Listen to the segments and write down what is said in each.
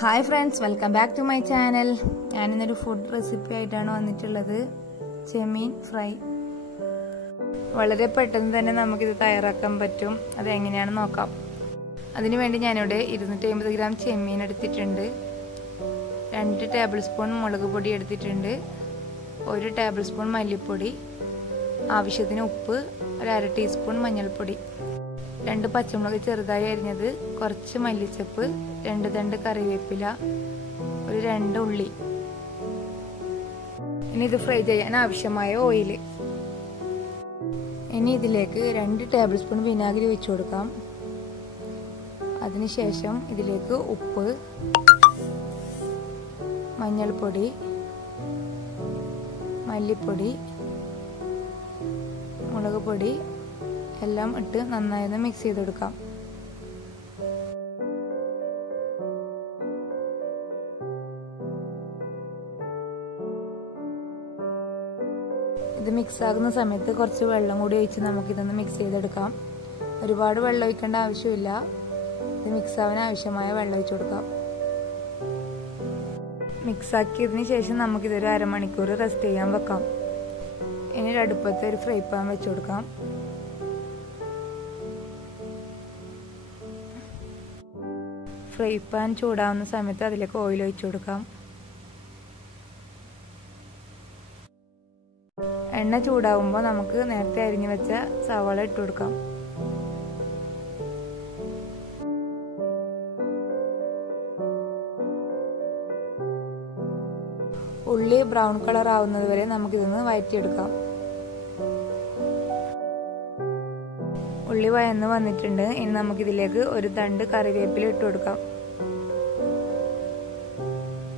Hi friends, welcome back to my channel. I am in a food recipe ആയിട്ടാണ് വന്നിട്ടുള്ളത് ചെമ്മീൻ fry. വളരെ പെട്ടെന്ന് തന്നെ നമുക്ക് ഇത് തയ്യാറാക്കാൻ പറ്റും. അത് എങ്ങനെയാണെന്ന് നോക്കാം. അതിനുവേണ്ടി ഞാൻ ഇവിടെ 250 ഗ്രാം ചെമ്മീൻ എടുത്തിട്ടുണ്ട്. 2 ടേബിൾ സ്പൂൺ മുളക് പൊടി എടുത്തിട്ടുണ്ട്. 1 ടേബിൾ സ്പൂൺ മല്ലിപ്പൊടി, ആവശ്യത്തിന് ഉപ്പ്, 1/2 ടീസ്പൂൺ മഞ്ഞൾപ്പൊടി, 2 പച്ചമുളക് ചെറുതായി അരിഞ്ഞത്, കുറച്ച് മല്ലിച്ചപ്പ്, 2 തണ്ട് കറിവേപ്പില, 2 ഉള്ളി. ഇനി ഇത് ഫ്രൈ ചെയ്യാൻ ആവശ്യമായ ഓയിൽ. ഇനി ഇതിലേക്ക് 2 ടേബിൾ സ്പൂൺ വിനാഗിരി ഒഴിച്ചു കൊടുക്കാം. അതിനുശേഷം ഇതിലേക്ക് ഉപ്പ്, മഞ്ഞൾപ്പൊടി, മല്ലിപ്പൊടി, മുളക് പൊടി എല്ലാം ഇട്ട് നന്നായി ഒന്ന് മിക്സ് ചെയ്തെടുക്കാം. ഇത് മിക്സ് ആകുന്ന സമയത്ത് കുറച്ച് വെള്ളം കൂടി ഒഴിച്ച് നമുക്കിതൊന്ന് മിക്സ് ചെയ്തെടുക്കാം. ഒരുപാട് വെള്ളം ഒഴിക്കേണ്ട ആവശ്യമില്ല. ഇത് മിക്സ് ആവാൻ ആവശ്യമായ വെള്ളം ഒഴിച്ചു കൊടുക്കാം. മിക്സ് ആക്കിയതിന് ശേഷം നമുക്കിതൊരു അരമണിക്കൂർ റെസ്റ്റ് ചെയ്യാൻ വെക്കാം. ഇനി അടുപ്പത്ത് ഒരു ഫ്രൈ പാൻ വെച്ചു കൊടുക്കാം. ഫ്രൈ പാൻ ചൂടാവുന്ന സമയത്ത് അതിലേക്ക് ഓയിൽ ഒഴിച്ചു കൊടുക്കാം. എണ്ണ ചൂടാവുമ്പോൾ നമുക്ക് നേരത്തെ അരിഞ്ഞു വെച്ച സവാള ഇട്ട് കൊടുക്കാം. ഉള്ളി ബ്രൗൺ കളർ ആവുന്നത് വരെ നമുക്കിതൊന്ന് വഴറ്റിയെടുക്കാം. ഉള്ളി വഴന്ന് വന്നിട്ടുണ്ട്. ഇനി നമുക്കിതിലേക്ക് 1 തണ്ട് കറിവേപ്പില ഇട്ട് കൊടുക്കാം.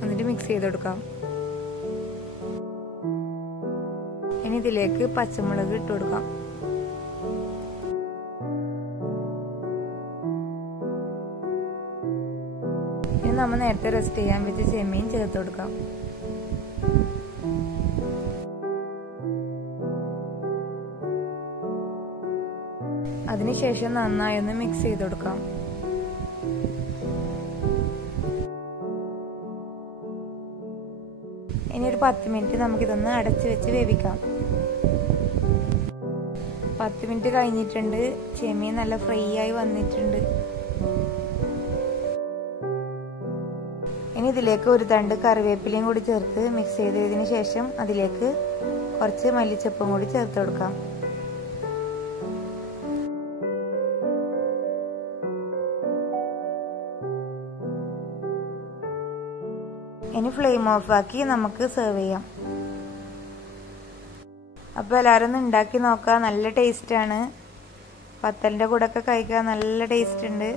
എന്നിട്ട് മിക്സ് ചെയ്ത് കൊടുക്കാം. ഇനി ഇതിലേക്ക് പച്ചമുളക് ഇട്ട് കൊടുക്കാം. ഇനി നമ്മൾ നേരത്തെ റെസ്റ്റ് ചെയ്യാൻ വെച്ച് ചെമ്മീൻ ചേർത്ത് കൊടുക്കാം. അതിനുശേഷം നന്നായി ഒന്ന് മിക്സ് ചെയ്ത് കൊടുക്കാം. ഇനി ഒരു 10 മിനിറ്റ് നമുക്കിതൊന്ന് അടച്ചു വെച്ച് വേവിക്കാം. 10 മിനിറ്റ് കഴിഞ്ഞിട്ടുണ്ട്. ചെമ്മീൻ നല്ല ഫ്രൈ ആയി വന്നിട്ടുണ്ട്. ഇനി ഇതിലേക്ക് 1 തണ്ട് കറിവേപ്പിലയും കൂടി ചേർത്ത് മിക്സ് ചെയ്തതിന് ശേഷം അതിലേക്ക് കുറച്ച് മല്ലിച്ചപ്പും കൂടി ചേർത്ത് കൊടുക്കാം. ഇനി ഫ്ലെയിം ഓഫ് ആക്കി നമുക്ക് സെർവ് ചെയ്യാം. അപ്പോൾ എല്ലാവരും ഒന്ന് ഉണ്ടാക്കി നോക്കുക. നല്ല ടേസ്റ്റാണ്. പത്തലിൻ്റെ കൂടെ ഒക്കെ കഴിക്കാൻ നല്ല ടേസ്റ്റ് ഉണ്ട്.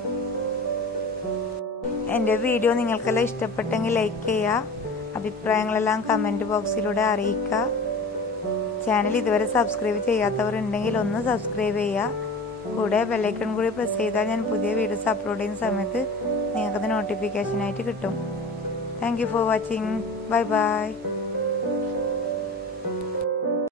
എൻ്റെ വീഡിയോ നിങ്ങൾക്കെല്ലാം ഇഷ്ടപ്പെട്ടെങ്കിൽ ലൈക്ക് ചെയ്യുക. അഭിപ്രായങ്ങളെല്ലാം കമൻറ്റ് ബോക്സിലൂടെ അറിയിക്കുക. ചാനൽ ഇതുവരെ സബ്സ്ക്രൈബ് ചെയ്യാത്തവരുണ്ടെങ്കിൽ ഒന്ന് സബ്സ്ക്രൈബ് ചെയ്യുക. കൂടെ ബെല്ലൈക്കൺ കൂടി പ്രസ് ചെയ്താൽ ഞാൻ പുതിയ വീഡിയോസ് അപ്ലോഡ് ചെയ്യുന്ന സമയത്ത് നിങ്ങൾക്കത് നോട്ടിഫിക്കേഷനായിട്ട് കിട്ടും. Thank you for watching. Bye bye.